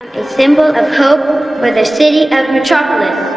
A symbol of hope for the city of Metropolis.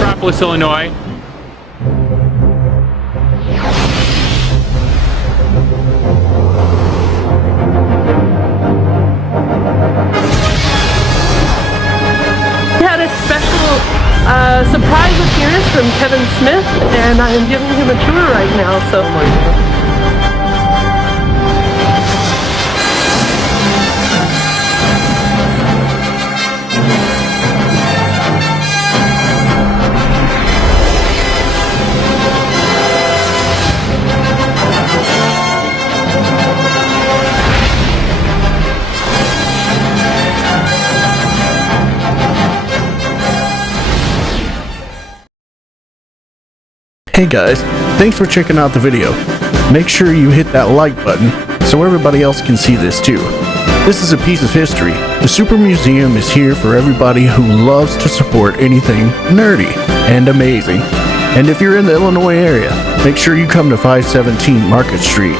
Metropolis, Illinois. We had a special surprise appearance from Kevin Smith, and I am giving him a tour right now. So. Hey guys, thanks for checking out the video. Make sure you hit that like button so everybody else can see this too. This is a piece of history. The Super Museum is here for everybody who loves to support anything nerdy and amazing. And if you're in the Illinois area, make sure you come to 517 Market Street,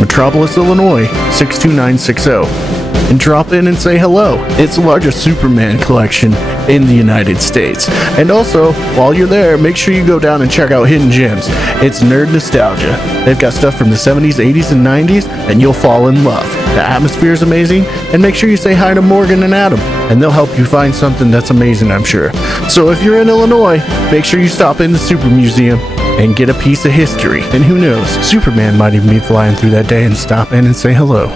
Metropolis, Illinois 62960. And drop in and say hello. It's the largest Superman collection in the United States. And also, while you're there, make sure you go down and check out Hidden Gems. It's nerd nostalgia. They've got stuff from the 70s, 80s, and 90s, and you'll fall in love. The atmosphere is amazing, and make sure you say hi to Morgan and Adam, and they'll help you find something that's amazing, I'm sure. So if you're in Illinois, make sure you stop in the Super Museum and get a piece of history. And who knows, Superman might even be flying through that day and stop in and say hello.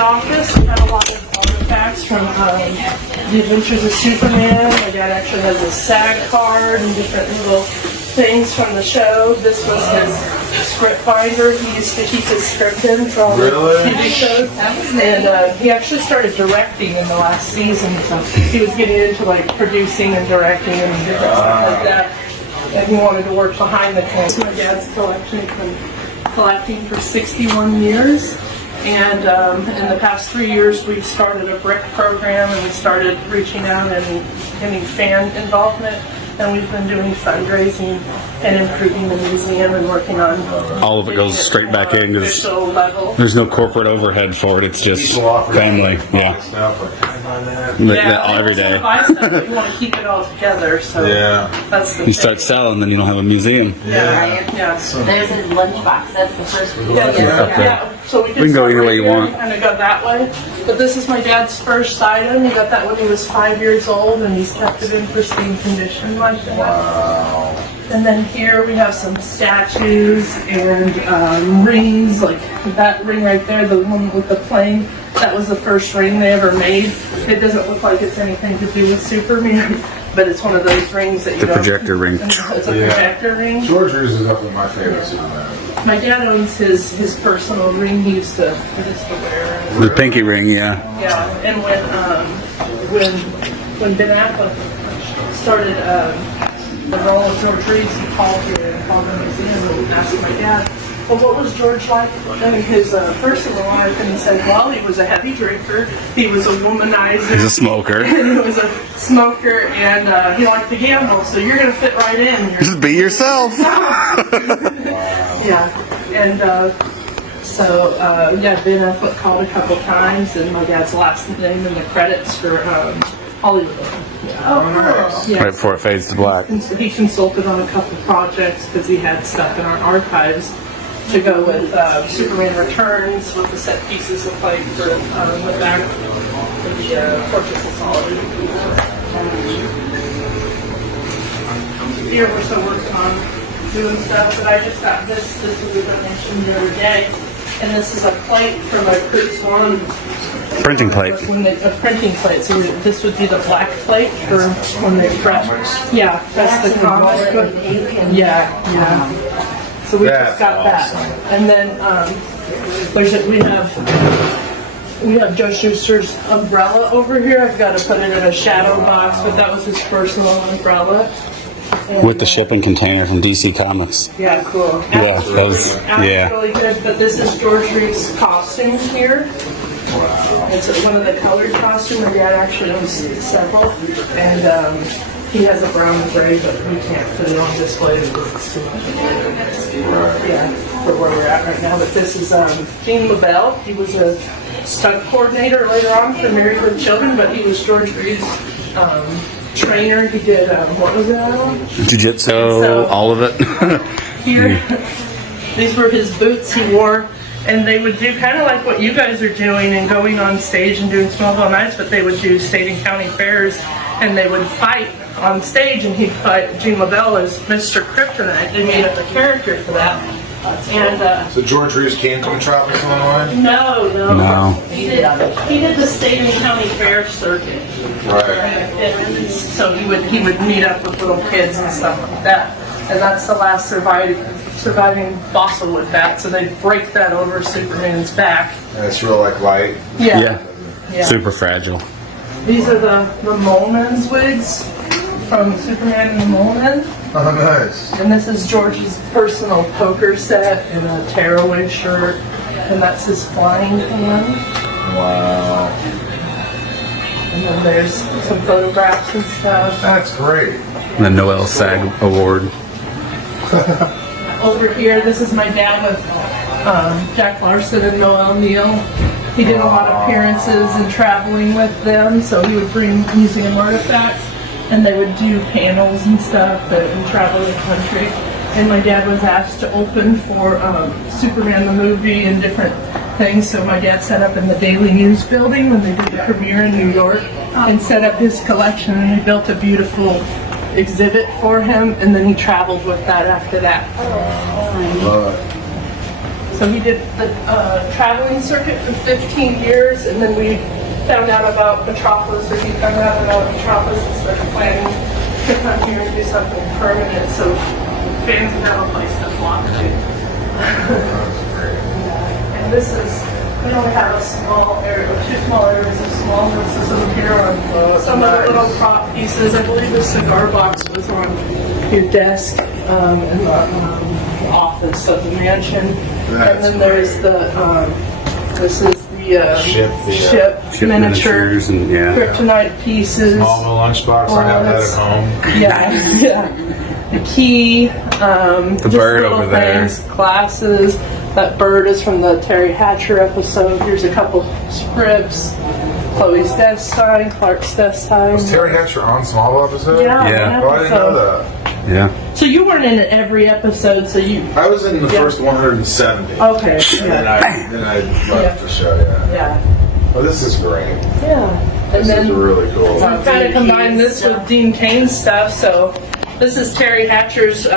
Office. We have a lot of artifacts from the Adventures of Superman. My dad actually has a SAG card and different little things from the show. This was his script binder. He used to keep his script in from TV shows. And he actually started directing in the last season. So he was getting into like producing and directing and different stuff like that. And he wanted to work behind the camera. My dad's collection has been collecting for 61 years. And in the past 3 years, we've started a brick program, and we started reaching out and getting fan involvement. And we've been doing fundraising and improving the museum and working on All of it goes straight back in because level. there's no corporate overhead for it. It's just family. Yeah. Every day. Buy stuff, but you want to keep it all together. So that's the You start selling, then you don't have a museum. Yeah. There's his lunchbox. That's the first one. Yeah. So we can go any way you want. Kind of go that way. But this is my dad's first item. He got that when he was 5 years old, and he's kept it in pristine condition like that. Wow. And then here we have some statues and rings, like that ring right there, the one with the plane. That was the first ring they ever made. It doesn't look like it's anything to do with Superman, but it's one of those rings that you The projector ring. It's a projector ring. George uses up with my favorite Superman. My dad owns his personal ring. He used to wear. The pinky ring, yeah. Yeah, and when Ben Affleck started the role of George Reeves, he called here and called the museum and asked my dad, well, what was George like in his personal life? And he said, well, he was a heavy drinker, he was a womanizer, He's a smoker. and he was a smoker, and he liked to gamble, so you're going to fit right in. Just be yourself. Yeah, and Ben Affleck called a couple times, and my dad's last name in the credits for Hollywood. Yeah. Right before it fades to black. And so he consulted on a couple projects because he had stuff in our archives to go with Superman Returns, with the set pieces of like for the back of the Fortress of Solitude. Here we're still working on doing stuff, but I just got this. This was a donation the other day, and this is a plate from a Kurt Swan Printing plate. A printing plate. So this would be the black plate for when they press. Yeah, that's the comic. Yeah. So we That's just got awesome. that. And then we have Joe Shuster's umbrella over here. I've got to put it in a shadow box, but that was his personal umbrella. And, With the shipping container from DC Comics. Yeah, cool. Yeah, that was, yeah. Really good. But this is George Reed's costume here. Wow. It's one of the colored costumes. My dad actually owns several, and he has a brown and gray, but we can't put it on display because it's too much. Right. Yeah, for where we're at right now. But this is Gene LaBelle. He was a stunt coordinator later on for Married with Children, but he was George Reed's trainer. He did what was that one? Jiu-Jitsu, So- all of it. Here, these were his boots he wore. And they would do kind of like what you guys are doing and going on stage and doing Smallville Nights, but they would do state and county fairs, and they would fight on stage, and he'd fight Gene LaBelle as Mr. Kryptonite. They made up a character for that. And So George Reeves came to Metropolis, Illinois? no. He did the state and county fair circuit. Right. In the 50s. So he would meet up with little kids and stuff like that. And that's the last surviving fossil with that. So they break that over Superman's back. And it's real like light. Yeah. Super fragile. These are the Moleman's wigs from Superman and the Moleman. Oh, nice. And this is George's personal poker set in a tearaway shirt. And that's his flying hand. Wow. And then there's some photographs and stuff. That's great. The Noel SAG Award. Over here, this is my dad with Jack Larson and Noel Neal. He did a lot of appearances and traveling with them, so he would bring museum artifacts, and they would do panels and stuff and travel the country. And my dad was asked to open for Superman the movie and different things, so my dad set up in the Daily News building when they did the premiere in New York and set up his collection, and he built a beautiful exhibit for him, and then he traveled with that after that. Love it. So he did the traveling circuit for 15 years, and then we found out about Metropolis, or he found out about Metropolis and started planning to come here and do something permanent, so fans would have a place to flock to. And this is, we only have a small area, or two small areas of smallness. This over here on some of the little prop pieces. I believe the cigar box was on your desk in the office of the mansion. And then there's the, this is the ship miniatures and kryptonite pieces. Smallville lunchbox. I have that at home. Yeah. The key, the bird over there. Glasses. That bird is from the Terry Hatcher episode. Here's a couple scripts. Chloe's desk sign, Clark's desk sign. Was Terry Hatcher on Smallville episode? Yeah. Oh, I didn't know that. Yeah. So you weren't in every episode, so you... I was in the first 170. Okay. And then I left the show, Yeah. Oh, this is great. Yeah. And This then is really cool. so I kind of combined this with Dean Cain's stuff, so this is Terry Hatcher's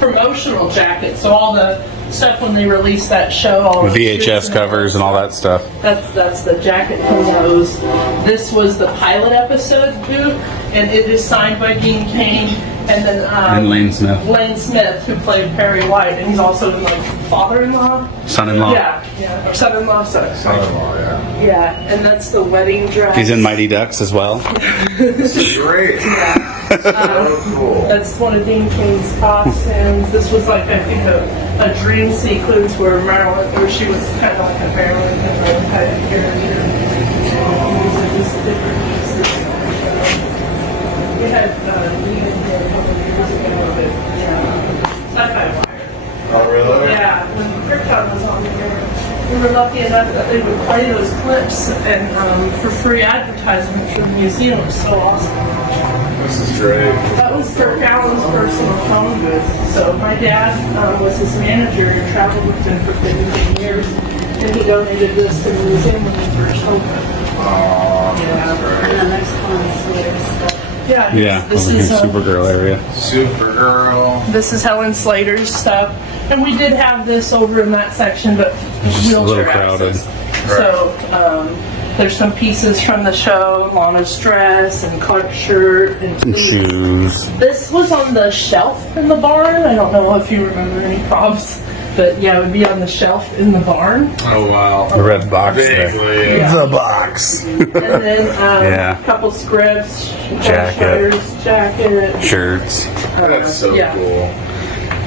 promotional jacket. So all the stuff when they released that show, all the VHS covers and all that stuff. That's the jacket from those. This was the pilot episode boot, and it is signed by Dean Cain, and then And Lane Smith. Lane Smith, who played Perry White, and he's also like father-in-law. Son-in-law. Yeah, or son-in-law. Sorry. Son-in-law, yeah. And that's the wedding dress. He's in Mighty Ducks as well. This is great. So cool. That's one of Dean Cain's costumes. This was like, I think, a dream sequence where Marilyn, or she was kind of like a Marilyn Monroe type character. These are just different pieces. We had Nina here a couple of years ago, but sci-fi wire. Oh, really? Yeah, when Krypton was on there, we were lucky enough that they would play those clips and for free advertisement for the museum. It was so awesome. This is great. That was Kirk Allen's personal phone booth. So my dad was his manager and traveled with him for 15 years. And he donated this to the museum when he first opened. Oh, that's And great. then there's Connie Slater's stuff. Yeah. This over here, is Supergirl area. Supergirl. This is Helen Slater's stuff. And we did have this over in that section, but Just a little wheelchair crowded. access. So there's some pieces from the show, Lana's dress and Clark's shirt and Shoes. This was on the shelf in the barn. I don't know if you remember any props, but yeah, it would be on the shelf in the barn. Oh, wow. The red box there. Vaguely. The box. And then Yeah. a couple scripts, Jacket. jacket. Shirts. That's so yeah. cool.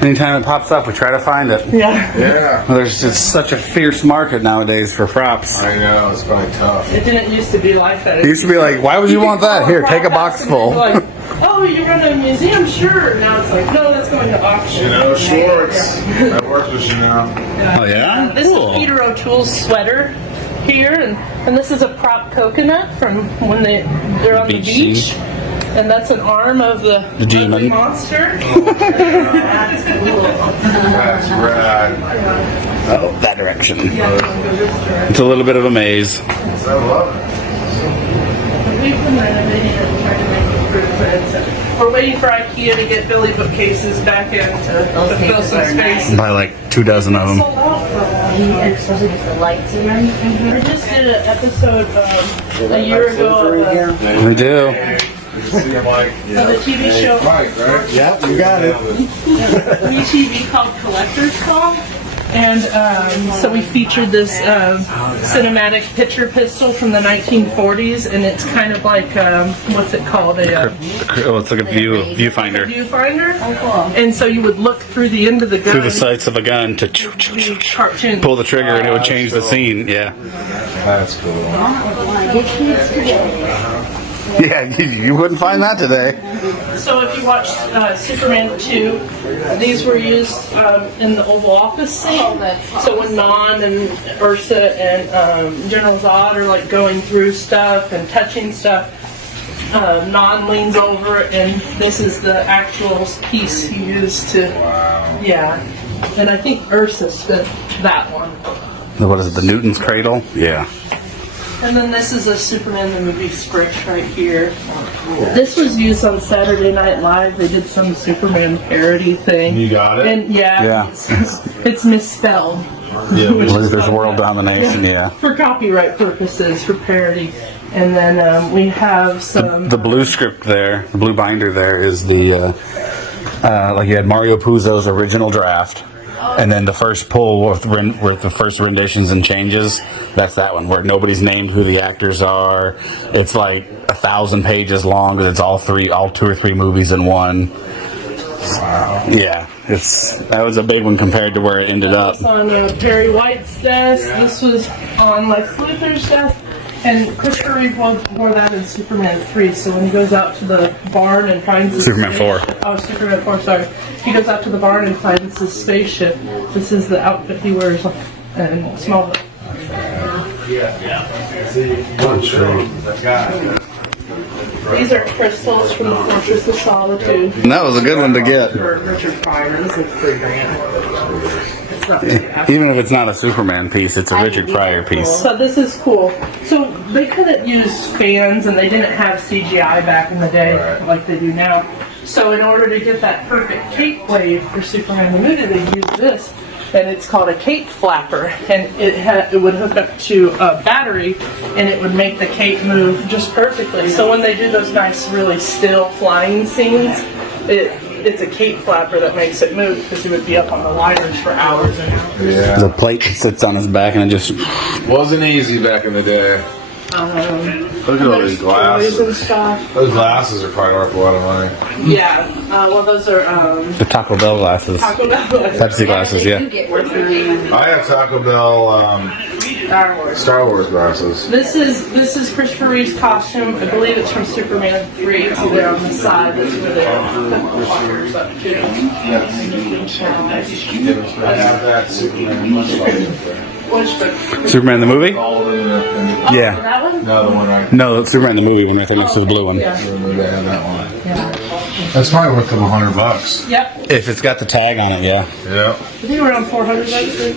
Anytime it pops up, we try to find it. Yeah. Yeah. Well, there's just such a fierce market nowadays for props. I know, it's probably tough. It didn't used to be like that. It used to be like, why would you want that? Here, take a box full. Like, oh, you run a museum? Sure. Now it's like, no, that's going to auction. You know, Schwartz. I worked with you now. Oh, yeah? This is Peter O'Toole's sweater here, and this is a prop coconut from when they're on Beach the beach. scene. And that's an arm of the demon. ugly monster. That's rad. Oh, that direction. It's a little bit of a maze. I love it. We've been renovating and trying to make improvements. And we're waiting for IKEA to get Billy bookcases back in to fill some space. Buy like 2 dozen of them. Sold out for a while. Especially with the lights in them. We just did an episode a year ago of We do. the TV show Mike, right? Yeah, you got it. WeTV called Collector's Call. And so we featured this cinematic picture pistol from the 1940s, and it's kind of like, what's it called? Oh, it's like a viewfinder. Viewfinder. And so you would look through the end of the gun. Through the sights of a gun to Cartoon. pull the trigger and it would change the scene. Yeah. That's cool. Get kids today. Yeah, you wouldn't find that today. So if you watched Superman 2, these were used in the Oval Office scene. So when Non and Ursa and General Zod are like going through stuff and touching stuff, Non leans over and this is the actual piece he used to, yeah. And I think Ursa spent that one. What is it, the Newton's Cradle? Yeah. And then this is a Superman the movie script right here. This was used on Saturday Night Live. They did some Superman parody thing. You got it? And yeah. It's misspelled. Yeah, There's world domination, yeah. For copyright purposes, for parody. And then we have some... The blue script there, the blue binder there is the, like you had Mario Puzo's original draft. And then the first pull with the first renditions and changes, that's that one where nobody's named who the actors are. It's like 1,000 pages long, and it's all 2 or 3 movies in one. Wow. Yeah, that was a big one compared to where it ended up. This on Perry White's desk. This was on Lex Luthor's desk. And Christopher Reeve wore that in Superman 3, so when he goes out to the barn and finds his Superman 4. Oh, Superman 4, sorry. He goes out to the barn and finds his spaceship. This is the outfit he wears in Smallville. These are crystals from the Fortress of Solitude. And that was a good one to get. For Richard Pryor. This is $3,000. It's not too bad. Even if it's not a Superman piece, it's a Richard Pryor piece. So this is cool. So they couldn't use fans and they didn't have CGI back in the day like they do now. So in order to get that perfect cape wave for Superman the movie, they used this. And it's called a cape flapper. And it would hook up to a battery and it would make the cape move just perfectly. So when they do those nice, really still flying scenes, it's a cape flapper that makes it move because he would be up on the wires for hours and hours. Yeah. The plate sits on his back and it just... Wasn't easy back in the day. Look at all these Toys and glasses. stuff. Those glasses are probably worth a lot of money. Yeah, well those are The Taco Bell glasses. Taco Bell Pepsi glasses, yeah. I have Taco Bell Star Wars. Star Wars glasses. This is Christopher Reeve's costume. I believe it's from Superman 3. It's there on the side. That's where they put the wires up to. I have that Superman. Superman the movie? Yeah. That one? No, the one right No, it's Superman the movie one right there next to the blue one. Yeah. They have that one. That's probably worth $100. Yep. If it's got the tag on it, yeah. Yeah. I think around 400 actually.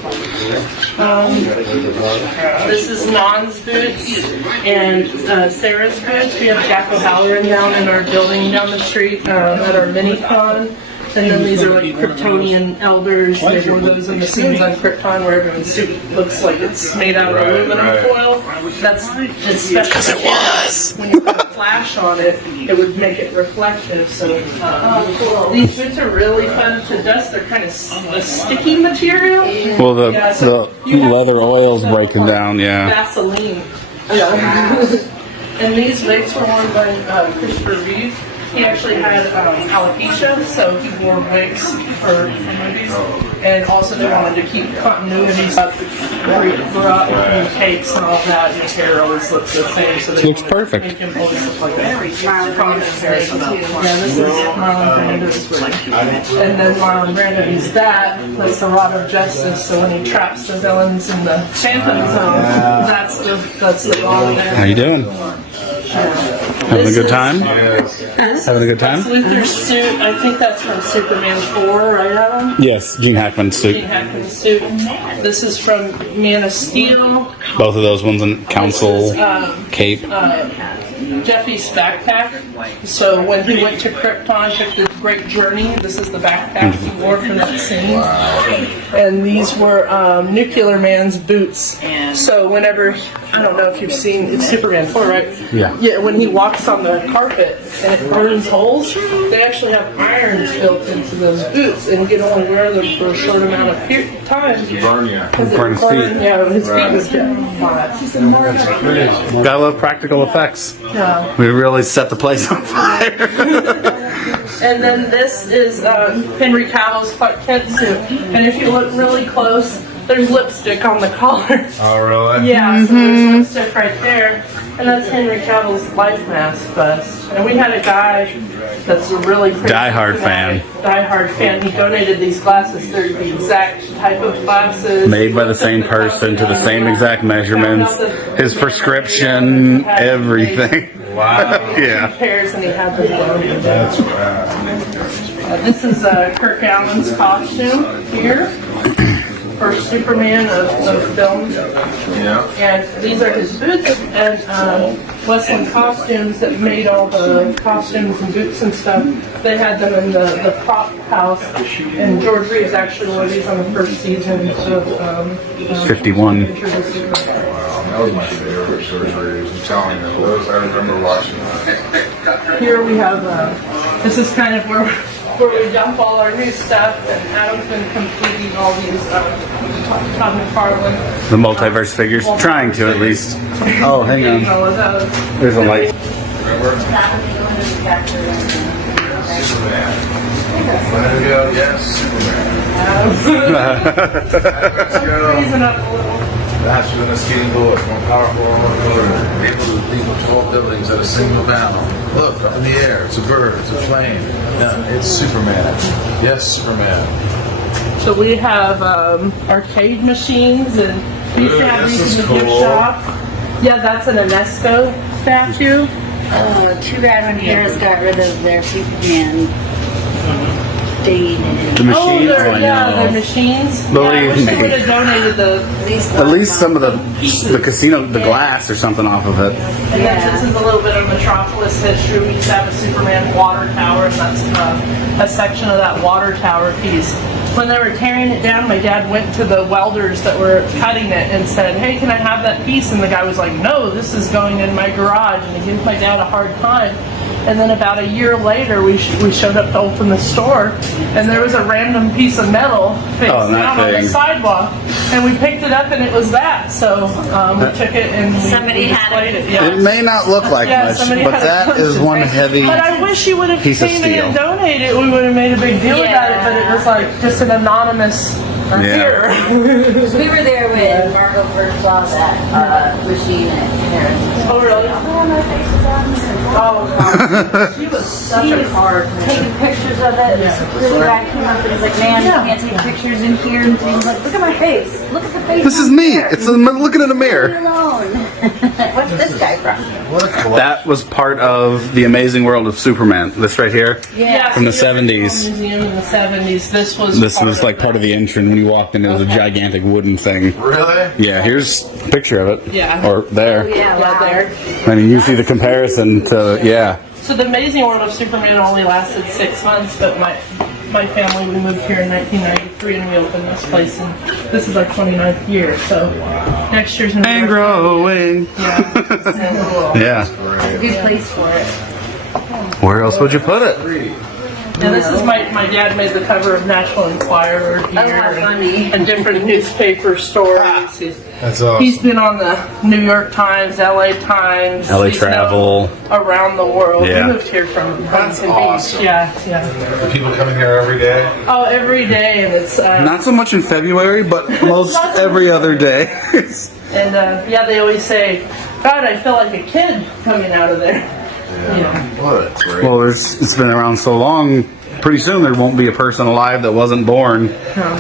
This is Non's boots and Sarah's boots. We have Jack O'Halloran down in our building down the street at our mini con. And then these are like Kryptonian elders. They wore those in the scenes on Krypton where everyone's suit looks like it's made out of aluminum foil. That's it's special. Because it was. When you put a flash on it, it would make it reflective. So these boots are really fun to dust. They're kind of a sticky material. Well, the leather oil's breaking down, yeah. Vaseline. And these wigs were worn by Christopher Reeve. He actually had alopecia, so he wore wigs for movies. And also they wanted to keep continuity stuff. Brought in cakes and all that, and his hair always looks the same. So they Looks perfect. Make him always look like that. Yeah, this is Marlon Brando's wig. And then Marlon Brando, he's that, plus the Rod of Justice, so when he traps the villains in the Phantom Zone, that's the Rod. How you doing? Having a good time? Having a good time? Luthor's suit, I think that's from Superman 4, right, Adam? Yes, Gene Hackman's suit. Gene Hackman's suit. This is from Man of Steel. Both of those ones in Council, Cape. Jeffy's backpack. So when he went to Krypton, took the great journey, this is the backpack he wore for that scene. And these were Nuclear Man's boots. So whenever, I don't know if you've seen, it's Superman 4, right? Yeah. Yeah, when he walks on the carpet and it burns holes, they actually have irons built into those boots, and you can only wear them for a short amount of time. Burn you. Burn his feet. Yeah, his feet was getting hot. Gotta love practical effects. Yeah. We really set the place on fire. And then this is Henry Cavill's Clark Kent suit. And if you look really close, there's lipstick on the collar. Oh, really? Yeah, so there's lipstick right there. And that's Henry Cavill's life mask bust. And we had a guy that's a really crazy Die-hard fan. Die-hard fan. He donated these glasses. They're the exact type of glasses. Made by the same person to the same exact measurements. His prescription, everything. Wow. Yeah. Pairs, and he had them donated. That's rad. This is Kirk Allen's costume here. First Superman of film. Yeah. And these are his boots, and Westland Costumes that made all the costumes and boots and stuff, they had them in the prop house, and George Reeves actually wore these on the first season of 51. Wow, that was my favorite surgeries. I'm telling you, those, I remember watching that. Here we have, this is kind of where we dump all our new stuff, and Adam's been completing all these Todd McFarlane. The multiverse figures. Trying to, at least. Oh, hang on. All of those. There's a light. Remember? Superman. Let it go, yes, Superman. Let's go. Freezing up a little. Faster than a skating bullet, more powerful than a motor, able to leap tall buildings at a single bound. Look, up in the air, it's a bird, it's a plane. Yeah, it's Superman. Yes, Superman. So we have arcade machines, and we used to have these in the gift shop. Yeah, that's an UNESCO statue. Too bad when Harris got rid of their Superman date. The machines, I their know. machines. Believe I wish they me. would have donated At least some of the casino, the glass or something off of it. And then this is a little bit of Metropolis history. We used to have a Superman water tower, and that's a section of that water tower piece. When they were tearing it down, my dad went to the welders that were cutting it and said, "Hey, can I have that piece?" And the guy was like, "No, this is going in my garage." And he gave my dad a hard time. And then about a year later, we showed up to open the store, and there was a random piece of metal face down on the sidewalk, and we picked it up, and it was that. So we took it and we displayed it. Yeah. It may not look like much, somebody but had a that is bunch one of heavy But I wish he would have piece of came in steel. and donated. We would have made a big deal about it, but it was like just an anonymous here. We were there when Margot first saw that machine at Harris. Oh, really? My face was on. Oh, God. She was such a hard man. Taking pictures of it. This really guy came up and he's like, "Man, you can't take pictures in here." And he's like, "Look at my face. Look at the face." This is me. It's looking in a mirror. Leave me alone. What's this guy from? That was part of the Amazing World of Superman. This right here. Yeah, From the so you're 70s. Museum in the 70s. This was. This was like part of the entrance when you walked in. It was a gigantic wooden thing. Really? Yeah, here's a picture of it. Yeah. Or there. Yeah, Yeah, there. I mean, you see the comparison to, yeah. So the Amazing World of Superman only lasted 6 months, but my my family, we moved here in 1993 and we opened this place, and this is our 29th year. So next year's gonna be And our growing. Yeah. It's a good place for it. Where else would you put it? And this is my dad made the cover of National Enquirer here, Oh, how funny. and different newspaper stories. That's awesome. He's been on the New York Times, LA Times, LA He's known Travel. around the world. Yeah. He moved here from That's Huntington awesome. Beach. Yeah, yeah. The people coming here every day. Oh, every day, and it's Not so much in February, but most every other day. and yeah, they always say, "God, I feel like a kid coming out of there." Yeah. What? Great. Well, it's been around so long. Pretty soon there won't be a person alive that wasn't born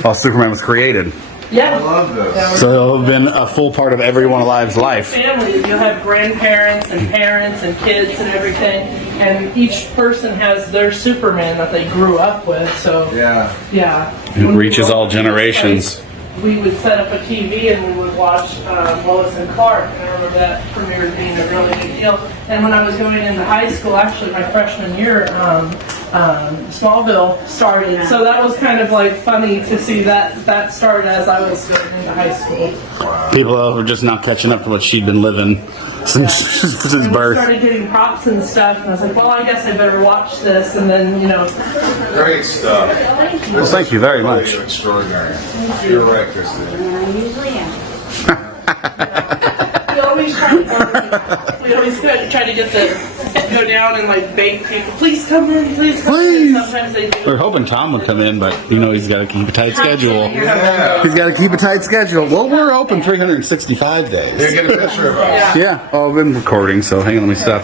while Superman was created. Yeah. I love this. So it'll have been a full part of everyone alive's life. Family, you'll have grandparents and parents and kids and everything, and each person has their Superman that they grew up with. So Yeah. yeah, It reaches all generations. We would set up a TV and we would watch Lois and Clark, and I remember that premiere being a really big deal. And when I was going into high school, actually my freshman year, Smallville started, so that was kind of like funny to see that start as I was going into high school. People were just now catching up to what she'd been living since And we birth. started getting props and stuff, and I was like, well, I guess I better watch this, and then, Great stuff. Well, thank you very much. You're extraordinary. You're right, Kristen. I usually am. we always try to get go down and like beg people, please come in, please come in. Sometimes they do. We're hoping Tom would come in, but he's got to keep a tight schedule. Yeah. He's got to keep a tight schedule. Well, we're open 365 days. Here, get a picture of us. Yeah. Oh, I've been recording, so hang on, let me stop.